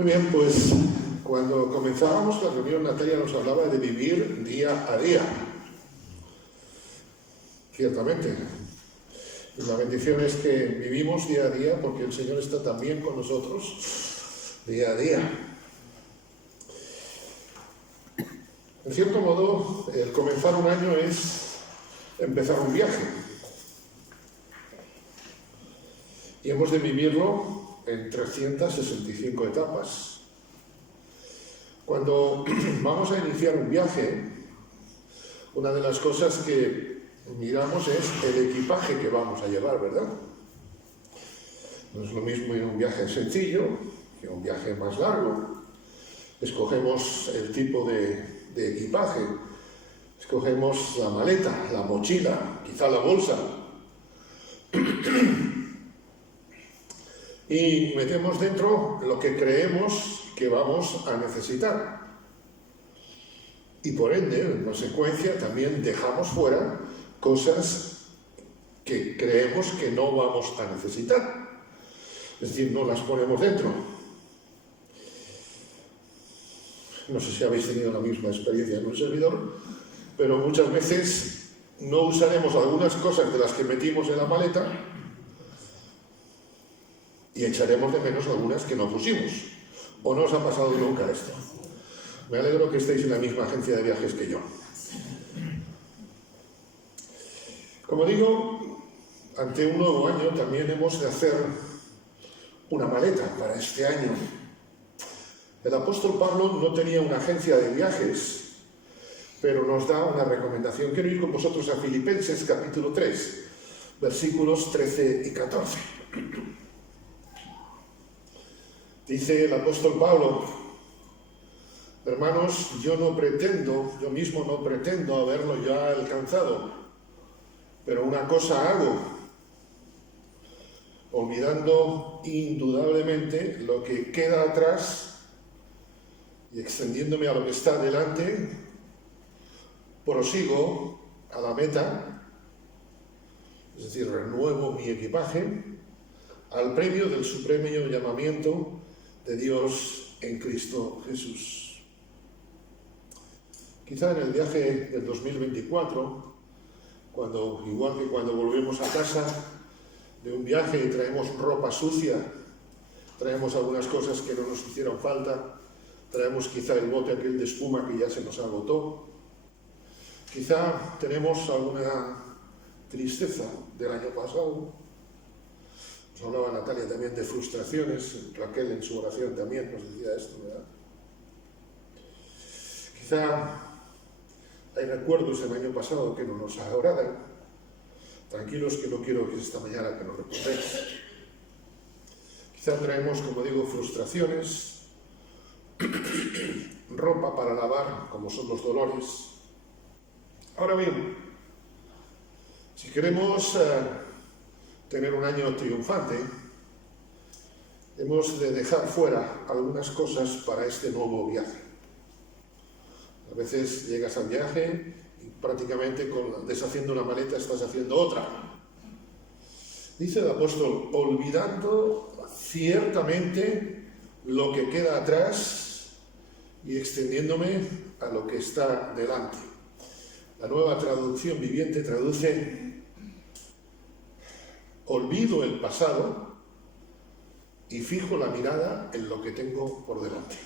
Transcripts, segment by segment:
Muy bien, pues cuando comenzábamos la reunión, Natalia nos hablaba de vivir día a día. Ciertamente. Y la bendición es que vivimos día a día porque el Señor está también con nosotros día a día. En cierto modo, el comenzar un año es empezar un viaje. Y hemos de vivirlo en 365 etapas. Cuando vamos a iniciar un viaje, una de las cosas que miramos es el equipaje que vamos a llevar, ¿verdad? No es lo mismo ir a un viaje sencillo que un viaje más largo. Escogemos el tipo de equipaje, escogemos la maleta, la mochila, quizá la bolsa. Y metemos dentro lo que creemos que vamos a necesitar. Y por ende, en consecuencia, también dejamos fuera cosas que creemos que no vamos a necesitar. Es decir, no las ponemos dentro. No sé si habéis tenido la misma experiencia en un servidor, pero muchas veces no usaremos algunas cosas de las que metimos en la maleta y echaremos de menos algunas que no pusimos. ¿O no os ha pasado nunca esto? Me alegro que estéis en la misma agencia de viajes que yo. Como digo, ante un nuevo año también hemos de hacer una maleta para este año. El apóstol Pablo no tenía una agencia de viajes, pero nos da una recomendación. Quiero ir con vosotros a Filipenses capítulo 3, versículos 13 y 14. Dice el apóstol Pablo: hermanos, yo mismo no pretendo haberlo ya alcanzado, pero una cosa hago, olvidando indudablemente lo que queda atrás y extendiéndome a lo que está delante, prosigo a la meta, es decir, renuevo mi equipaje, al premio del supremo llamamiento de Dios en Cristo Jesús. Quizá en el viaje del 2024, igual que cuando volvemos a casa de un viaje y traemos ropa sucia, traemos algunas cosas que no nos hicieron falta, traemos quizá el bote aquel de espuma que ya se nos agotó, quizá tenemos alguna tristeza del año pasado. Nos hablaba Natalia también de frustraciones, Raquel en su oración también nos decía esto, ¿verdad? Quizá hay recuerdos del año pasado que no nos agradan. Tranquilos, que no quiero que esta mañana que nos recordéis. Quizá traemos, como digo, frustraciones, ropa para lavar, como son los dolores. Ahora bien, si queremos tener un año triunfante, hemos de dejar fuera algunas cosas para este nuevo viaje. A veces llegas al viaje y prácticamente deshaciendo una maleta estás haciendo otra. Dice el apóstol: olvidando ciertamente lo que queda atrás y extendiéndome a lo que está delante. La Nueva Traducción Viviente traduce: olvido el pasado y fijo la mirada en lo que tengo por delante.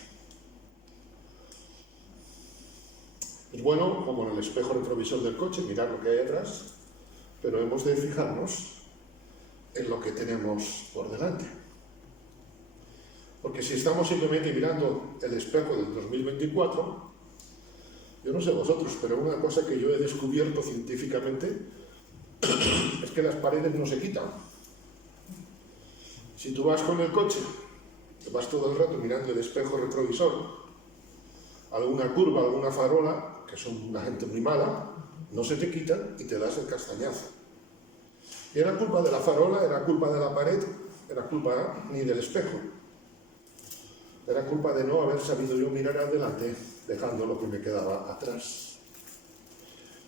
Es bueno, como en el espejo retrovisor del coche, mirar lo que hay atrás, pero hemos de fijarnos en lo que tenemos por delante. Porque si estamos simplemente mirando el espejo del 2024, yo no sé vosotros, pero una cosa que yo he descubierto científicamente es que las paredes no se quitan. Si tú vas con el coche, te vas todo el rato mirando el espejo retrovisor, alguna curva, alguna farola, que son una gente muy mala, no se te quitan y te das el castañazo. Y era culpa de la farola, era culpa de la pared, era culpa ni del espejo. Era culpa de no haber sabido yo mirar adelante, dejando lo que me quedaba atrás.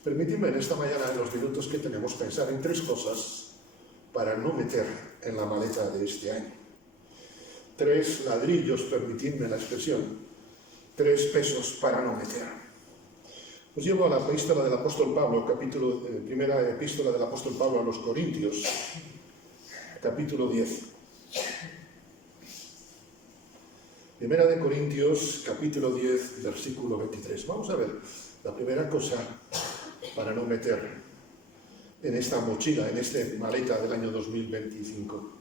Permíteme en esta mañana, en los minutos que tenemos, pensar en 3 cosas para no meter en la maleta de este año. 3 ladrillos, permitidme la expresión, 3 pesos para no meter. Os llevo a la epístola del apóstol Pablo, primera epístola del apóstol Pablo a los Corintios, capítulo 10. Primera de Corintios, capítulo 10, versículo 23. Vamos a ver la primera cosa para no meter en esta mochila, en esta maleta del año 2025.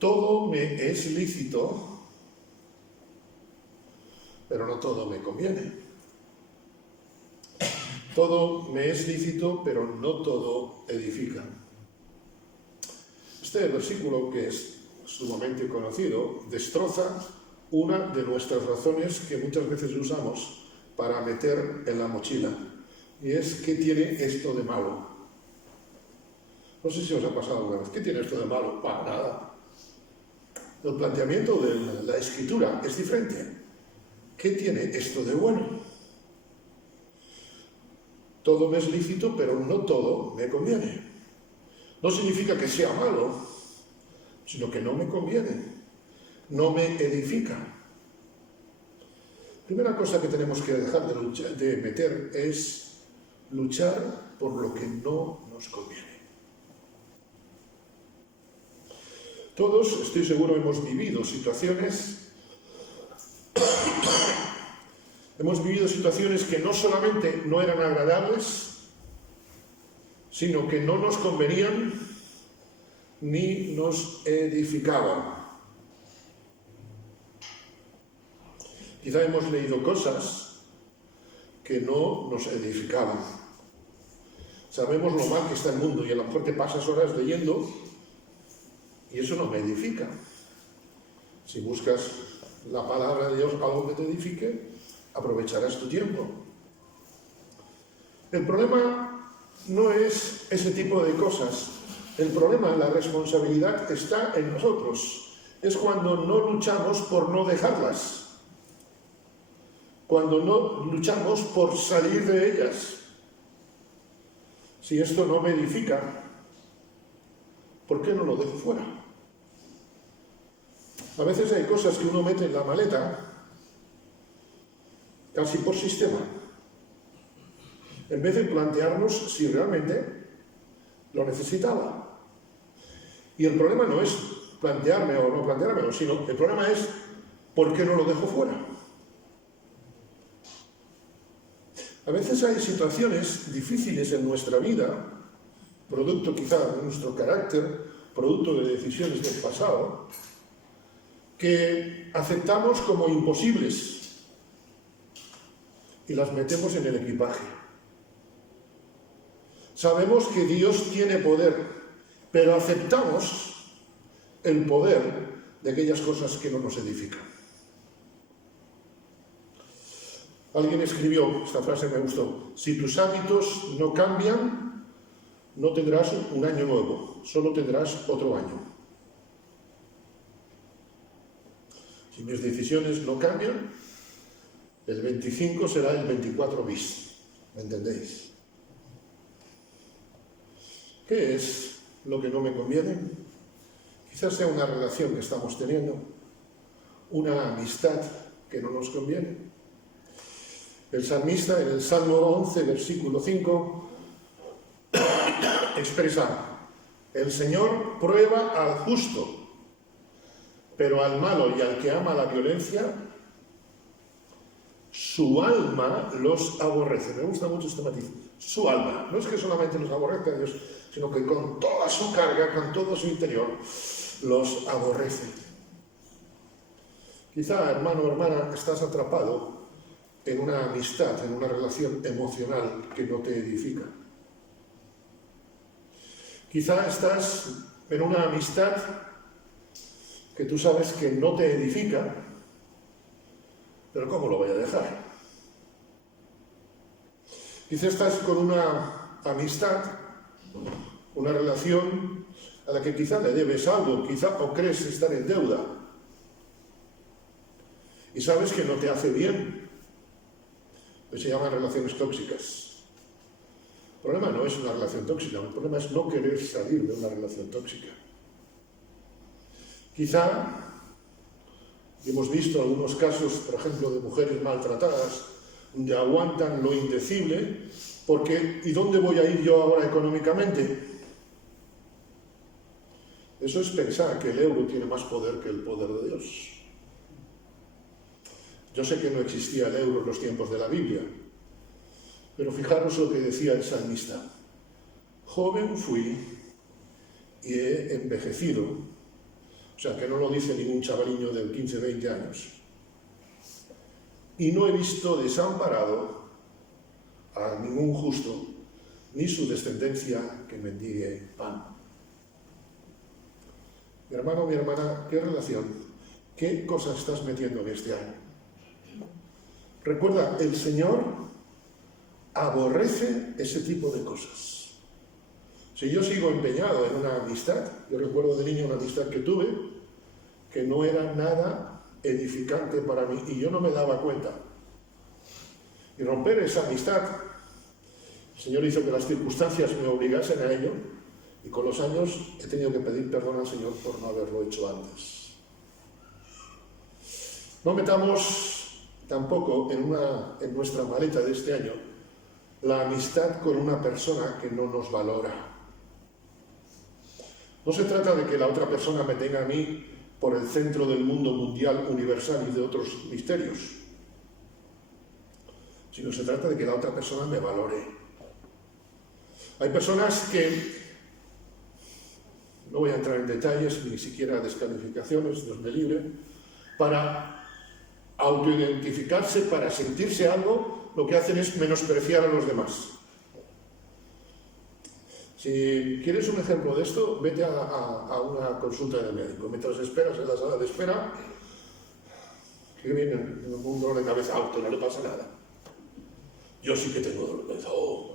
Todo me es lícito, pero no todo me conviene. Todo me es lícito, pero no todo edifica. Este versículo, que es sumamente conocido, destroza una de nuestras razones que muchas veces usamos para meter en la mochila, y es: ¿qué tiene esto de malo? No sé si os ha pasado alguna vez. ¿Qué tiene esto de malo? Para nada. El planteamiento de la escritura es diferente. ¿Qué tiene esto de bueno? Todo me es lícito, pero no todo me conviene. No significa que sea malo, sino que no me conviene, no me edifica. Primera cosa que tenemos que dejar de meter es luchar por lo que no nos conviene. Todos, estoy seguro, hemos vivido situaciones que no solamente no eran agradables, sino que no nos convenían ni nos edificaban. Quizá hemos leído cosas que no nos edificaban. Sabemos lo mal que está el mundo y a lo mejor te pasas horas leyendo y eso no me edifica. Si buscas la palabra de Dios, algo que te edifique, aprovecharás tu tiempo. El problema no es ese tipo de cosas. El problema, la responsabilidad está en nosotros. Es cuando no luchamos por no dejarlas. Cuando no luchamos por salir de ellas. Si esto no me edifica, ¿por qué no lo dejo fuera? A veces hay cosas que uno mete en la maleta casi por sistema, en vez de plantearnos si realmente lo necesitaba. Y el problema no es plantearme o no planteármelo, sino el problema es ¿por qué no lo dejo fuera? A veces hay situaciones difíciles en nuestra vida, producto quizá de nuestro carácter, producto de decisiones del pasado, que aceptamos como imposibles y las metemos en el equipaje. Sabemos que Dios tiene poder, pero aceptamos el poder de aquellas cosas que no nos edifican. Alguien escribió, esta frase me gustó: si tus hábitos no cambian, no tendrás un año nuevo, solo tendrás otro año. Si mis decisiones no cambian, el 25 será el 24 bis. ¿Me entendéis? ¿Qué es lo que no me conviene? Quizás sea una relación que estamos teniendo, una amistad que no nos conviene. El salmista, en el Salmo 11, versículo 5, expresa: el Señor prueba al justo, pero al malo y al que ama la violencia, su alma los aborrece. Me gusta mucho este matiz. Su alma. No es que solamente los aborrezca a Dios, sino que con toda su carga, con todo su interior, los aborrece. Quizá, hermano o hermana, estás atrapado en una amistad, en una relación emocional que no te edifica. Quizá estás en una amistad que tú sabes que no te edifica, pero ¿cómo lo voy a dejar? Quizá estás con una amistad, una relación a la que quizá le debes algo, quizá o crees estar en deuda, y sabes que no te hace bien, pues se llaman relaciones tóxicas. El problema no es una relación tóxica, el problema es no querer salir de una relación tóxica. Quizá hemos visto algunos casos, por ejemplo, de mujeres maltratadas, donde aguantan lo indecible, porque ¿y dónde voy a ir yo ahora económicamente? Eso es pensar que el euro tiene más poder que el poder de Dios. Yo sé que no existía el euro en los tiempos de la Biblia, pero fijaros lo que decía el salmista. Joven fui y he envejecido, o sea que no lo dice ningún chavaliño de 15, 20 años, y no he visto desamparado a ningún justo, ni su descendencia que mendigue pan. Mi hermano, mi hermana, ¿qué relación, qué cosas estás metiendo en este año? Recuerda, el Señor aborrece ese tipo de cosas. Si yo sigo empeñado en una amistad, yo recuerdo de niño una amistad que tuve, que no era nada edificante para mí, y yo no me daba cuenta. Y romper esa amistad, el Señor hizo que las circunstancias me obligasen a ello, y con los años he tenido que pedir perdón al Señor por no haberlo hecho antes. No metamos tampoco en nuestra maleta de este año la amistad con una persona que no nos valora. No se trata de que la otra persona me tenga a mí por el centro del mundo mundial, universal y de otros misterios, sino se trata de que la otra persona me valore. Hay personas que, no voy a entrar en detalles, ni siquiera descalificaciones, Dios me libre, para autoidentificarse, para sentirse algo, lo que hacen es menospreciar a los demás. Si quieres un ejemplo de esto, vete a una consulta de médico. Mientras esperas en la sala de espera, que viene un dolor de cabeza alto, no le pasa nada. Yo sí que tengo dolor de cabeza. Oh,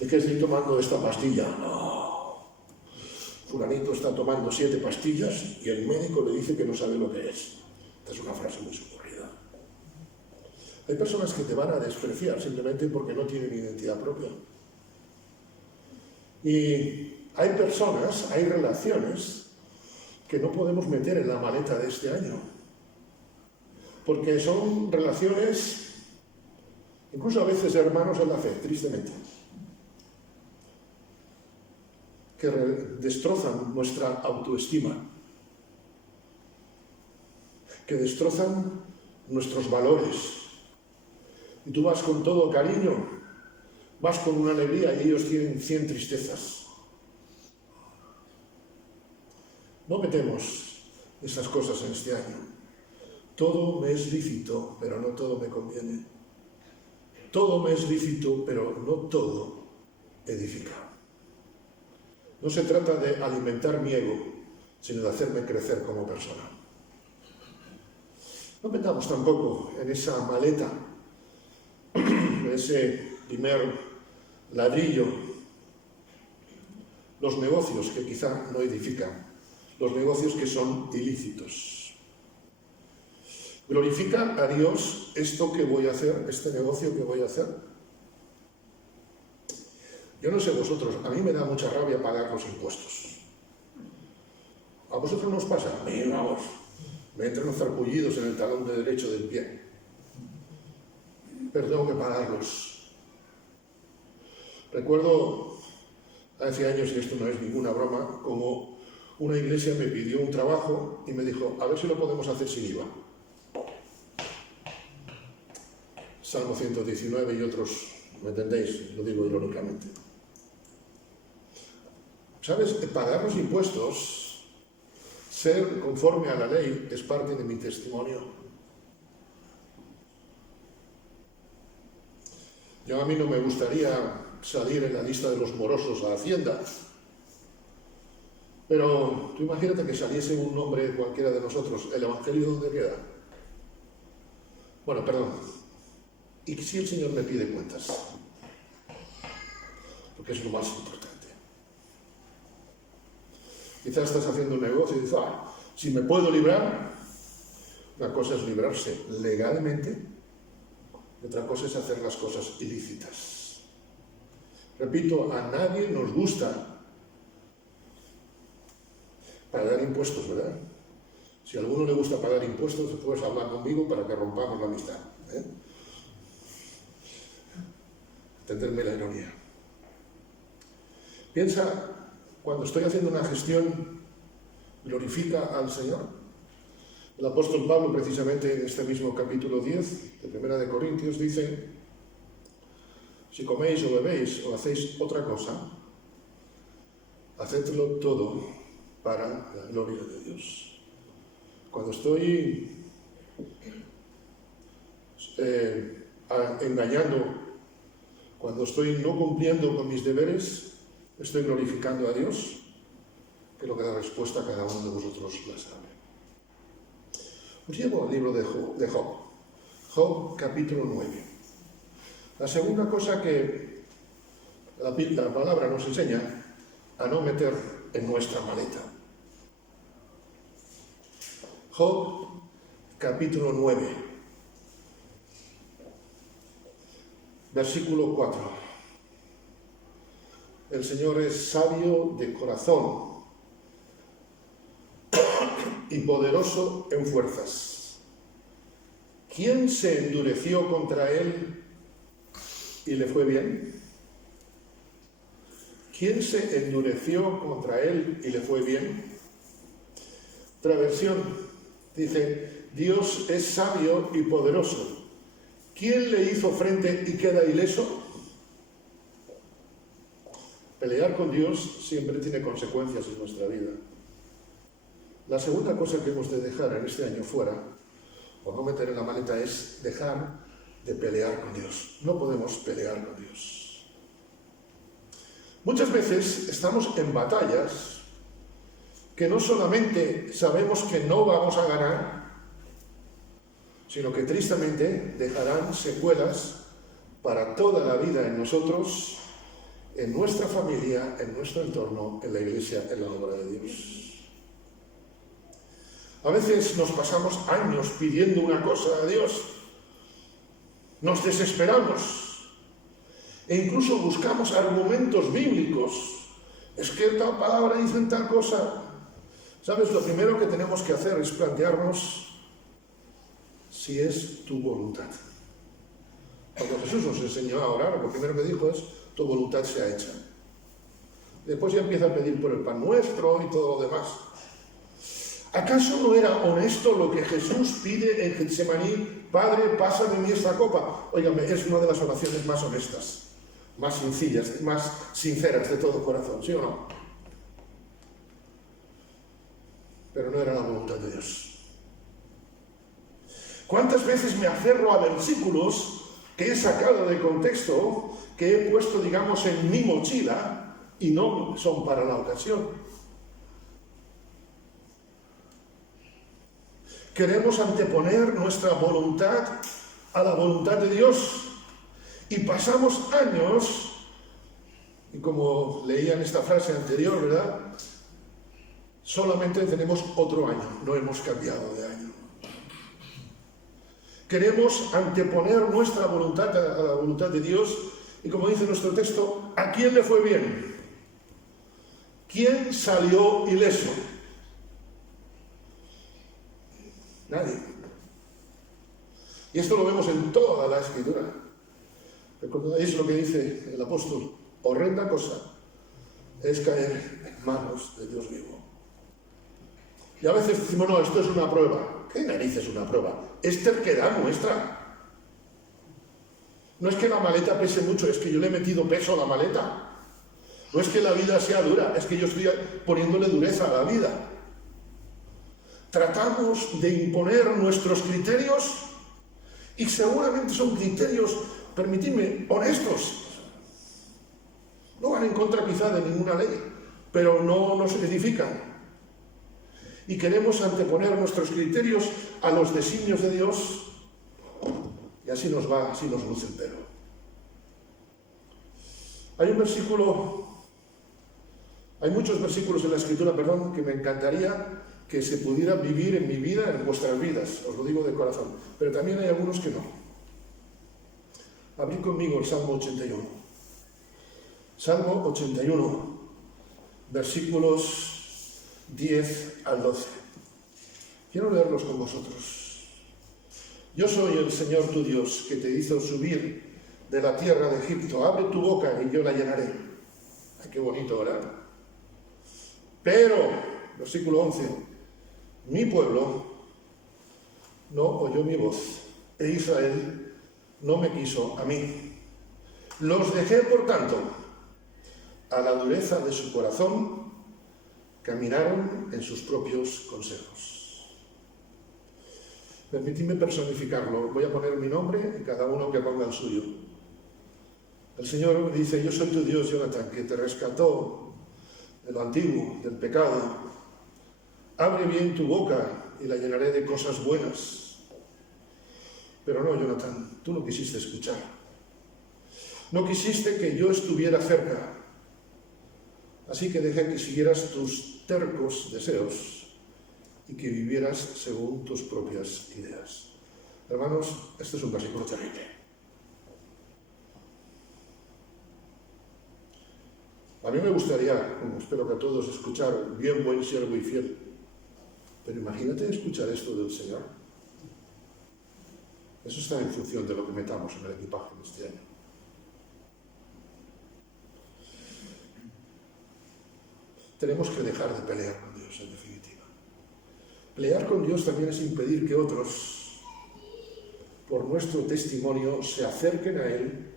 es que estoy tomando esta pastilla. No. Fulanito está tomando 7 pastillas y el médico le dice que no sabe lo que es. Esta es una frase muy socorrida. Hay personas que te van a despreciar simplemente porque no tienen identidad propia. Y hay personas, hay relaciones que no podemos meter en la maleta de este año. Porque son relaciones, incluso a veces hermanos en la fe, tristemente, que destrozan nuestra autoestima, que destrozan nuestros valores. Y tú vas con todo cariño, vas con una alegría y ellos tienen 100 tristezas. No metemos esas cosas en este año. Todo me es lícito, pero no todo me conviene. Todo me es lícito, pero no todo edifica. No se trata de alimentar mi ego, sino de hacerme crecer como persona. No metamos tampoco en esa maleta, en ese primer ladrillo, los negocios que quizá no edifican, los negocios que son ilícitos. ¿Glorifica a Dios esto que voy a hacer, este negocio que voy a hacer? Yo no sé vosotros, a mí me da mucha rabia pagar los impuestos. ¿A vosotros no os pasa? A mí, vamos, me entran los zarpullidos en el talón de derecho del pie. Pero tengo que pagarlos. Recuerdo hace años, y esto no es ninguna broma, como una iglesia me pidió un trabajo y me dijo, a ver si lo podemos hacer sin IVA. Salmo 119 y otros, ¿me entendéis? Lo digo irónicamente. ¿Sabes? Pagar los impuestos, ser conforme a la ley, es parte de mi testimonio. A mí no me gustaría salir en la lista de los morosos a Hacienda, pero tú imagínate que saliese un nombre cualquiera de nosotros, ¿el Evangelio dónde queda? Bueno, perdón. ¿Y si el Señor me pide cuentas? Porque es lo más importante. Quizás estás haciendo un negocio y dices, si me puedo librar, una cosa es librarse legalmente y otra cosa es hacer las cosas ilícitas. Repito, a nadie nos gusta pagar impuestos, ¿verdad? Si a alguno le gusta pagar impuestos, puedes hablar conmigo para que rompamos la amistad. Entenderme la ironía. Piensa, cuando estoy haciendo una gestión, ¿glorifica al Señor? El apóstol Pablo, precisamente en este mismo capítulo 10 de 1 de Corintios, dice: si coméis o bebéis o hacéis otra cosa, hacedlo todo para la gloria de Dios. Cuando estoy engañando, cuando estoy no cumpliendo con mis deberes, estoy glorificando a Dios, que lo que da respuesta a cada uno de vosotros la sabe. Os llevo al libro de Job, Job capítulo 9. La segunda cosa que la palabra nos enseña a no meter en nuestra maleta. Job capítulo 9, versículo 4. El Señor es sabio de corazón y poderoso en fuerzas. ¿Quién se endureció contra él y le fue bien? ¿Quién se endureció contra él y le fue bien? Otra versión dice: Dios es sabio y poderoso. ¿Quién le hizo frente y queda ileso? Pelear con Dios siempre tiene consecuencias en nuestra vida. La segunda cosa que hemos de dejar en este año fuera, o no meter en la maleta, es dejar de pelear con Dios. No podemos pelear con Dios. Muchas veces estamos en batallas que no solamente sabemos que no vamos a ganar, sino que tristemente dejarán secuelas para toda la vida en nosotros, en nuestra familia, en nuestro entorno, en la iglesia, en la obra de Dios. A veces nos pasamos años pidiendo una cosa a Dios, nos desesperamos e incluso buscamos argumentos bíblicos. Es que tal palabra dice tal cosa. ¿Sabes? Lo primero que tenemos que hacer es plantearnos si es tu voluntad. Cuando Jesús nos enseñó a orar, lo primero que dijo es: tu voluntad sea hecha. Después ya empieza a pedir por el pan nuestro y todo lo demás. ¿Acaso no era honesto lo que Jesús pide en Getsemaní? Padre, pasa de mí esta copa. Óigame, es una de las oraciones más honestas, más sencillas, más sinceras de todo corazón, ¿sí o no? Pero no era la voluntad de Dios. ¿Cuántas veces me aferro a versículos que he sacado de contexto, que he puesto, digamos, en mi mochila y no son para la ocasión? Queremos anteponer nuestra voluntad a la voluntad de Dios y pasamos años, y como leía en esta frase anterior, ¿verdad? Solamente tenemos otro año, no hemos cambiado de año. Queremos anteponer nuestra voluntad a la voluntad de Dios y, como dice nuestro texto, ¿a quién le fue bien? ¿Quién salió ileso? Nadie. Y esto lo vemos en toda la Escritura. ¿Recordáis lo que dice el apóstol? Horrenda cosa es caer en manos de Dios vivo. Y a veces decimos: no, esto es una prueba. ¿Qué narices es una prueba? Es terquedad nuestra. No es que la maleta pese mucho, es que yo le he metido peso a la maleta. No es que la vida sea dura, es que yo estoy poniéndole dureza a la vida. Tratamos de imponer nuestros criterios y seguramente son criterios, permitidme, honestos. No van en contra quizá de ninguna ley, pero no nos edifican. Y queremos anteponer nuestros criterios a los designios de Dios, y así nos va, así nos luce el pelo. Hay muchos versículos en la Escritura, que me encantaría que se pudiera vivir en mi vida, en vuestras vidas, os lo digo de corazón, pero también hay algunos que no. Abrid conmigo el Salmo 81. Salmo 81, versículos 10 al 12. Quiero leerlos con vosotros. Yo soy el Señor tu Dios, que te hizo subir de la tierra de Egipto. Abre tu boca y yo la llenaré. Ay, qué bonito, ¿verdad? Pero, versículo 11, mi pueblo no oyó mi voz, e Israel no me quiso a mí. Los dejé, por tanto, a la dureza de su corazón, caminaron en sus propios consejos. Permitidme personificarlo. Voy a poner mi nombre y cada uno que ponga el suyo. El Señor dice: yo soy tu Dios, Jonathan, que te rescató de lo antiguo, del pecado. Abre bien tu boca y la llenaré de cosas buenas. Pero no, Jonathan, tú no quisiste escuchar. No quisiste que yo estuviera cerca. Así que dejé que siguieras tus tercos deseos y que vivieras según tus propias ideas. Hermanos, este es un versículo terrible. A mí me gustaría, como espero que a todos, escuchar bien, buen siervo y fiel. Pero imagínate escuchar esto del Señor. Eso está en función de lo que metamos en el equipaje de este año. Tenemos que dejar de pelear con Dios, en definitiva. Pelear con Dios también es impedir que otros, por nuestro testimonio, se acerquen a Él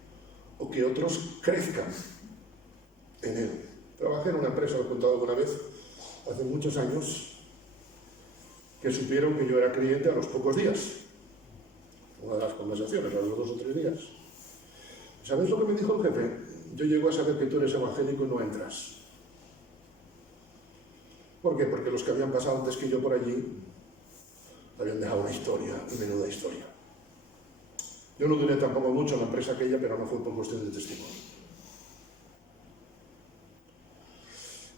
o que otros crezcan en Él. Trabajé en una empresa, lo he contado alguna vez, hace muchos años, que supieron que yo era creyente a los pocos días. Una de las conversaciones, a los 2 o 3 días. ¿Sabéis lo que me dijo el jefe? Yo llego a saber que tú eres evangélico y no entras. ¿Por qué? Porque los que habían pasado antes que yo por allí habían dejado una historia, y menuda historia. Yo no duré tampoco mucho en la empresa aquella, pero no fue por cuestión de testimonio.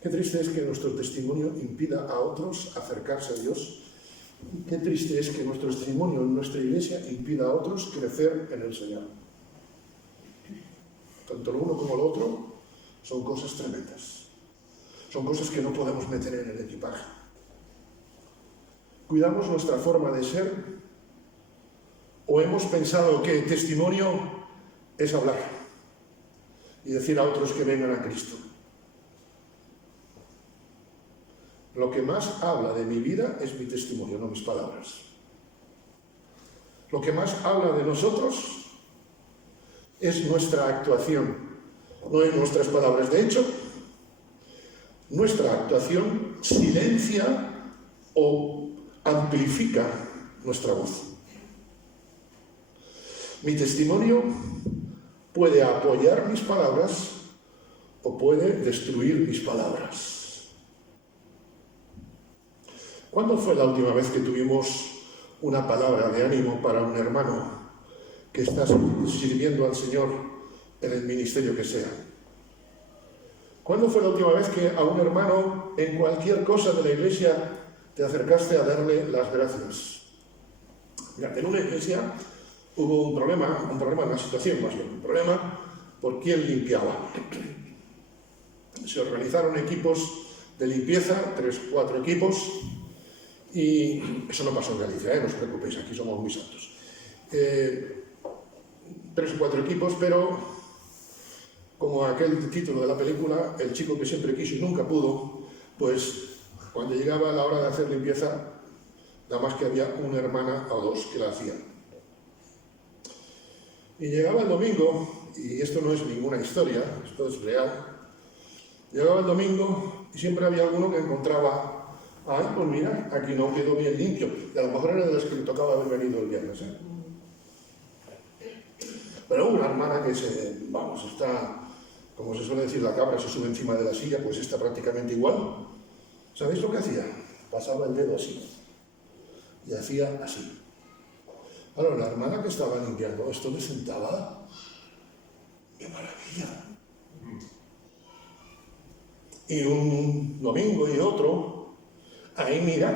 Qué triste es que nuestro testimonio impida a otros acercarse a Dios. Qué triste es que nuestro testimonio en nuestra iglesia impida a otros crecer en el Señor. Tanto lo uno como lo otro son cosas tremendas. Son cosas que no podemos meter en el equipaje. ¿Cuidamos nuestra forma de ser? ¿O hemos pensado que testimonio es hablar y decir a otros que vengan a Cristo? Lo que más habla de mi vida es mi testimonio, no mis palabras. Lo que más habla de nosotros es nuestra actuación, no es nuestras palabras. De hecho, nuestra actuación silencia o amplifica nuestra voz. Mi testimonio puede apoyar mis palabras o puede destruir mis palabras. ¿Cuándo fue la última vez que tuvimos una palabra de ánimo para un hermano que está sirviendo al Señor en el ministerio que sea? ¿Cuándo fue la última vez que a un hermano en cualquier cosa de la iglesia te acercaste a darle las gracias? Mira, en una iglesia hubo un problema, una situación más bien, un problema por quién limpiaba. Se organizaron equipos de limpieza, 3 o 4 equipos, y eso no pasó en Galicia, no os preocupéis, aquí somos muy santos. 3 o 4 equipos, pero como aquel título de la película, el chico que siempre quiso y nunca pudo, pues cuando llegaba la hora de hacer limpieza, nada más que había una hermana o 2 que la hacían. Y llegaba el domingo, y esto no es ninguna historia, esto es real, llegaba el domingo y siempre había alguno que encontraba: ay, pues mira, aquí no quedó bien limpio. Y a lo mejor era de los que le tocaba haber venido el viernes, ¿eh? Pero una hermana que está, como se suele decir, la cabra se sube encima de la silla, pues está prácticamente igual. ¿Sabéis lo que hacía? Pasaba el dedo así y hacía así. Ahora, la hermana que estaba limpiando esto le sentaba de maravilla. Y un domingo y otro, ahí mira,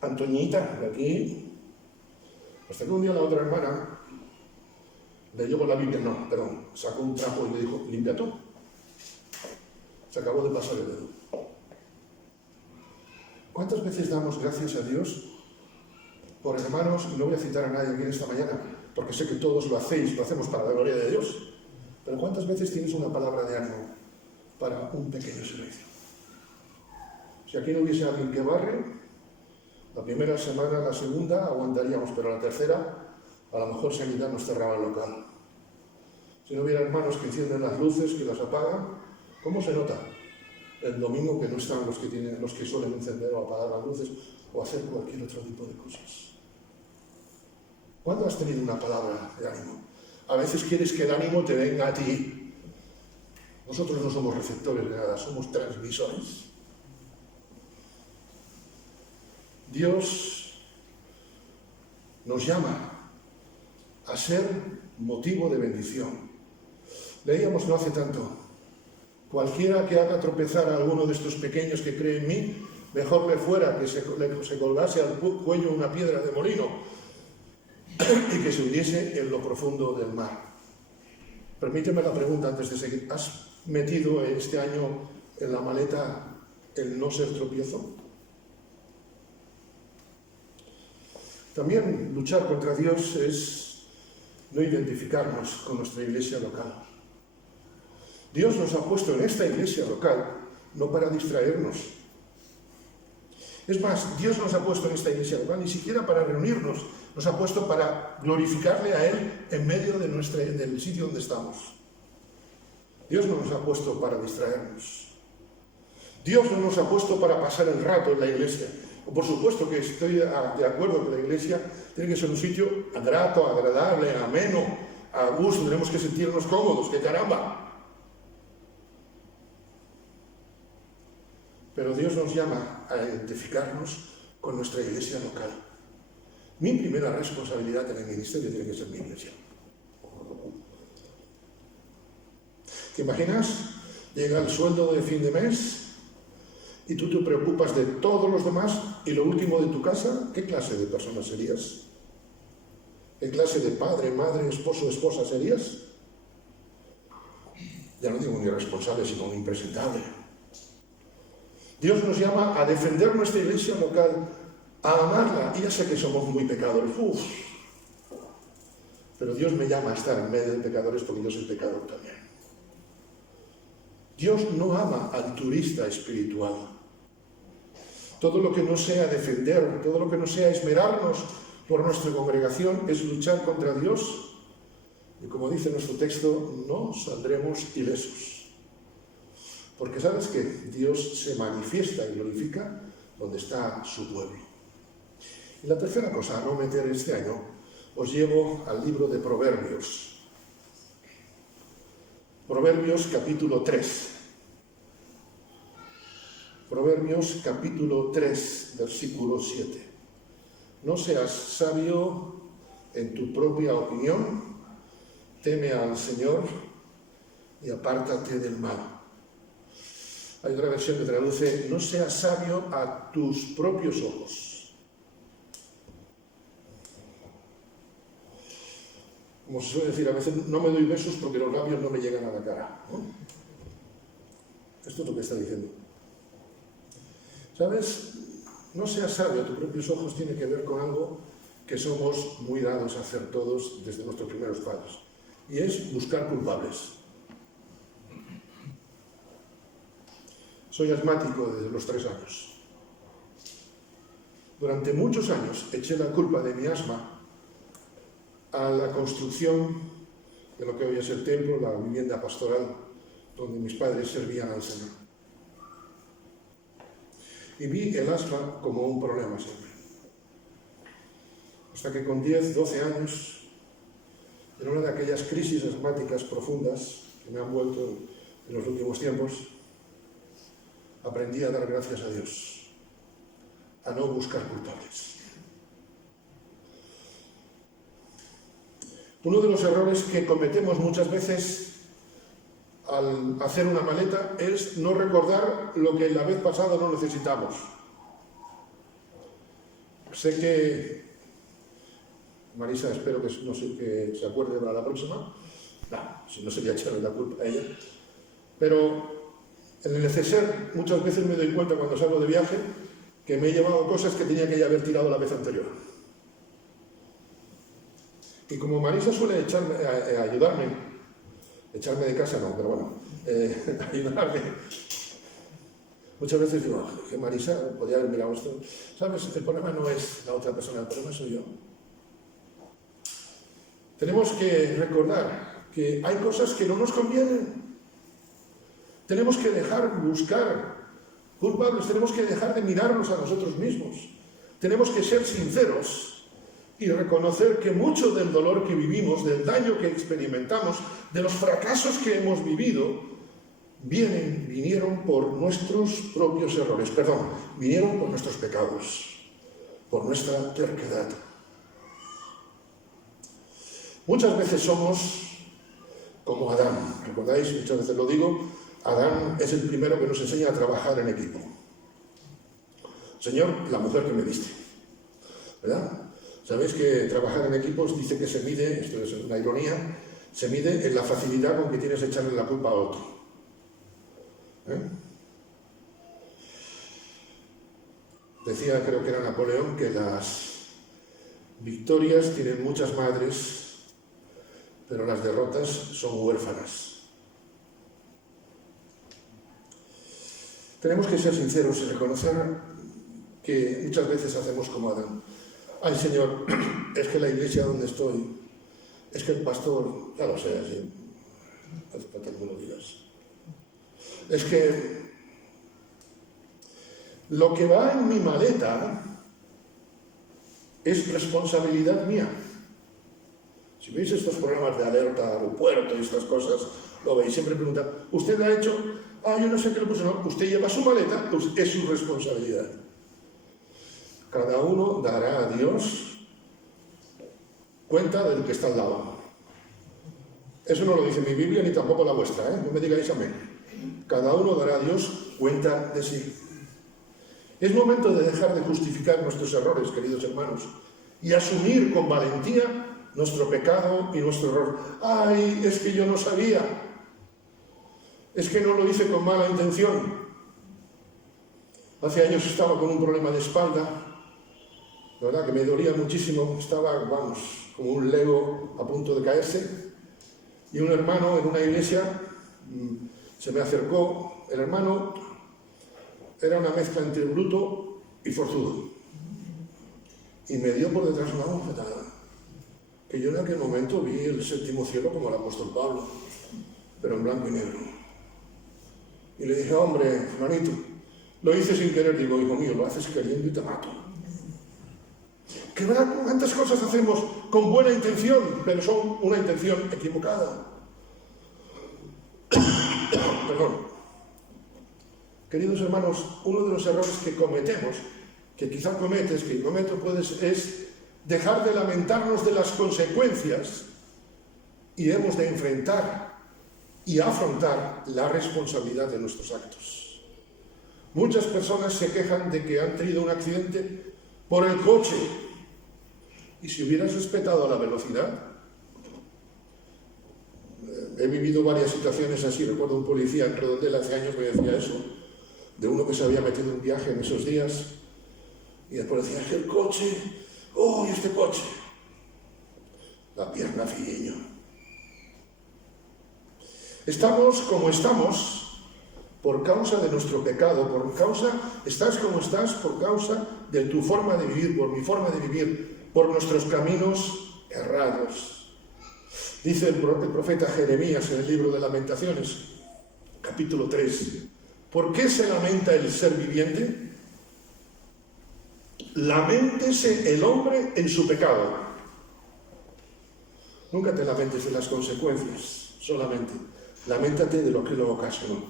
Antoñita, de aquí, hasta que un día la otra hermana le llevó la Biblia, sacó un trapo y le dijo: limpia tú. Se acabó de pasar el dedo. ¿Cuántas veces damos gracias a Dios por hermanos? Y no voy a citar a nadie aquí en esta mañana, porque sé que todos lo hacéis, lo hacemos para la gloria de Dios. Pero ¿cuántas veces tienes una palabra de ánimo para un pequeño servicio? Si aquí no hubiese alguien que barre, la primera semana, la segunda, aguantaríamos, pero la tercera, a lo mejor Sanidad nos cerraba el local. Si no hubiera hermanos que encienden las luces, que las apagan, ¿cómo se nota? El domingo que no están los que suelen encender o apagar las luces o hacer cualquier otro tipo de cosas. ¿Cuándo has tenido una palabra de ánimo? A veces quieres que el ánimo te venga a ti. Nosotros no somos receptores de nada, somos transmisores. Dios nos llama a ser motivo de bendición. Leíamos no hace tanto: cualquiera que haga tropezar a alguno de estos pequeños que cree en mí, mejor le fuera que se colgase al cuello una piedra de molino y que se hundiese en lo profundo del mar. Permíteme la pregunta antes de seguir. ¿Has metido este año en la maleta el no ser tropiezo? También luchar contra Dios es no identificarnos con nuestra iglesia local. Dios nos ha puesto en esta iglesia local no para distraernos. Es más, Dios nos ha puesto en esta iglesia local ni siquiera para reunirnos, nos ha puesto para glorificarle a Él en medio del sitio donde estamos. Dios no nos ha puesto para distraernos. Dios no nos ha puesto para pasar el rato en la iglesia. Por supuesto que estoy de acuerdo que la iglesia tiene que ser un sitio grato, agradable, ameno, a gusto, tenemos que sentirnos cómodos, que caramba. Pero Dios nos llama a identificarnos con nuestra iglesia local. Mi primera responsabilidad en el ministerio tiene que ser mi iglesia. ¿Te imaginas? Llega el sueldo de fin de mes y tú te preocupas de todos los demás y lo último de tu casa. ¿Qué clase de persona serías? ¿Qué clase de padre, madre, esposo, esposa serías? Ya no digo un irresponsable, sino un impresentable. Dios nos llama a defender nuestra iglesia local, a amarla. Y ya sé que somos muy pecadores. Pero Dios me llama a estar en medio de pecadores porque yo soy pecador también. Dios no ama al turista espiritual. Todo lo que no sea defender, todo lo que no sea esmerarnos por nuestra congregación es luchar contra Dios. Y como dice nuestro texto, no saldremos ilesos. Porque sabes que Dios se manifiesta y glorifica donde está su pueblo. Y la tercera cosa a no meter este año, os llevo al libro de Proverbios. Proverbios capítulo 3. Proverbios capítulo 3, versículo 7. No seas sabio en tu propia opinión, teme al Señor y apártate del mal. Hay otra versión que traduce: no seas sabio a tus propios ojos. Como se suele decir, a veces no me doy besos porque los labios no me llegan a la cara, ¿no? Esto es lo que está diciendo. ¿Sabes? No seas sabio a tus propios ojos tiene que ver con algo que somos muy dados a hacer todos desde nuestros primeros pasos. Y es buscar culpables. Soy asmático desde los 3 años. Durante muchos años eché la culpa de mi asma a la construcción de lo que hoy es el templo, la vivienda pastoral, donde mis padres servían al Señor. Y vi el asma como un problema siempre. Hasta que con 10, 12 años, en una de aquellas crisis asmáticas profundas que me han vuelto en los últimos tiempos, aprendí a dar gracias a Dios, a no buscar culpables. Uno de los errores que cometemos muchas veces al hacer una maleta es no recordar lo que la vez pasada no necesitamos. Sé que Marisa, espero que se acuerde para la próxima. No, si no sería echarle la culpa a ella. Pero en el neceser muchas veces me doy cuenta cuando salgo de viaje que me he llevado cosas que tenía que ya haber tirado la vez anterior. Y como Marisa suele ayudarme, echarme de casa no, pero bueno, ayudarme, muchas veces digo, que Marisa podría haber mirado esto. ¿Sabes? El problema no es la otra persona, el problema soy yo. Tenemos que recordar que hay cosas que no nos convienen. Tenemos que dejar buscar culpables, tenemos que dejar de mirarnos a nosotros mismos. Tenemos que ser sinceros y reconocer que mucho del dolor que vivimos, del daño que experimentamos, de los fracasos que hemos vivido, vinieron por nuestros propios errores, vinieron por nuestros pecados, por nuestra terquedad. Muchas veces somos como Adán, ¿recordáis? Muchas veces lo digo, Adán es el primero que nos enseña a trabajar en equipo. Señor, la mujer que me diste, ¿verdad? Sabéis que trabajar en equipos dice que se mide, esto es una ironía, se mide en la facilidad con que tienes de echarle la culpa a otro. Decía, creo que era Napoleón, que las victorias tienen muchas madres, pero las derrotas son huérfanas. Tenemos que ser sinceros y reconocer que muchas veces hacemos como Adán. Ay, Señor, es que la iglesia donde estoy, es que el pastor, ya lo sé, así, hace falta que me lo digas. Es que lo que va en mi maleta es responsabilidad mía. Si veis estos programas de alerta, aeropuerto y estas cosas, lo veis, siempre preguntan, ¿usted ha hecho? Yo no sé qué le puso, no, usted lleva su maleta, pues es su responsabilidad. Cada uno dará a Dios cuenta del que está al lado. Eso no lo dice mi Biblia ni tampoco la vuestra, no me digáis amén. Cada uno dará a Dios cuenta de sí. Es momento de dejar de justificar nuestros errores, queridos hermanos, y asumir con valentía nuestro pecado y nuestro error. ¡Ay, es que yo no sabía! Es que no lo hice con mala intención. Hace años estaba con un problema de espalda, la verdad que me dolía muchísimo, estaba, como un lego a punto de caerse, y un hermano en una iglesia se me acercó. El hermano era una mezcla entre bruto y forzudo, y me dio por detrás una bofetada, que yo en aquel momento vi el séptimo cielo como el apóstol Pablo, pero en blanco y negro. Y le dije, hombre, fulanito, lo hice sin querer. Digo, hijo mío, lo haces queriendo y te mato. Que verdad, cuántas cosas hacemos con buena intención, pero son una intención equivocada. Perdón. Queridos hermanos, uno de los errores que cometemos, que quizá cometes, que cometo puedes, es dejar de lamentarnos de las consecuencias y hemos de enfrentar y afrontar la responsabilidad de nuestros actos. Muchas personas se quejan de que han tenido un accidente por el coche, y si hubieras respetado la velocidad, he vivido varias situaciones así. Recuerdo un policía en Redondela hace años me decía eso, de uno que se había metido en un viaje en esos días, y después decía, es que el coche, ¡oh, y este coche! La pierna filleño. Estamos como estamos por causa de nuestro pecado, estás como estás por causa de tu forma de vivir, por mi forma de vivir, por nuestros caminos errados. Dice el profeta Jeremías en el libro de Lamentaciones, capítulo 3, ¿por qué se lamenta el ser viviente? Laméntese el hombre en su pecado. Nunca te lamentes de las consecuencias, solamente laméntate de lo que lo ocasionó.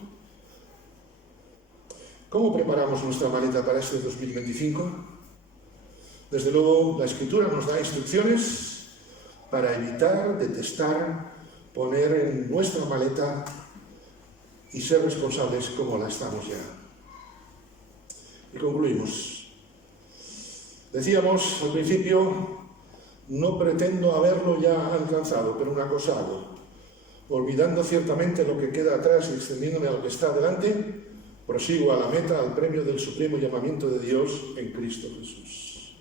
¿Cómo preparamos nuestra maleta para este 2025? Desde luego, la Escritura nos da instrucciones para evitar, detestar, poner en nuestra maleta y ser responsables como la estamos ya. Y concluimos. Decíamos al principio, no pretendo haberlo ya alcanzado, pero una cosa hago. Olvidando ciertamente lo que queda atrás y extendiéndome a lo que está delante, Prosigo a la meta, al premio del supremo llamamiento de Dios en Cristo Jesús.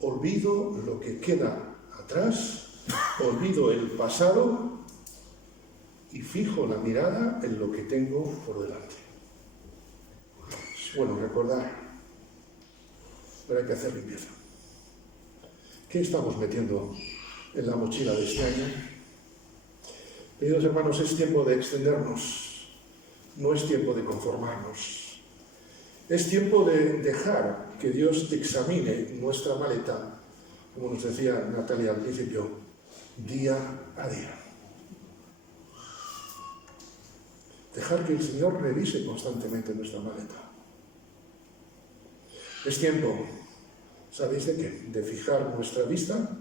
Olvido lo que queda atrás, olvido el pasado y fijo la mirada en lo que tengo por delante. Es bueno recordar, pero hay que hacer limpieza. ¿Qué estamos metiendo en la mochila de este año? Queridos hermanos, es tiempo de extendernos, no es tiempo de conformarnos. Es tiempo de dejar que Dios examine nuestra maleta, como nos decía Natalia al principio, día a día. Dejar que el Señor revise constantemente nuestra maleta. Es tiempo, ¿sabéis de qué? De fijar nuestra vista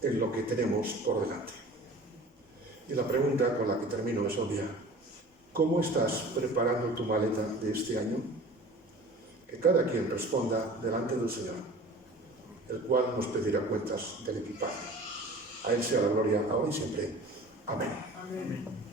en lo que tenemos por delante. Y la pregunta con la que termino es obvia. ¿Cómo estás preparando tu maleta de este año? Que cada quien responda delante del Señor, el cual nos pedirá cuentas del equipaje. A Él sea la gloria, ahora y siempre. Amén. Amén.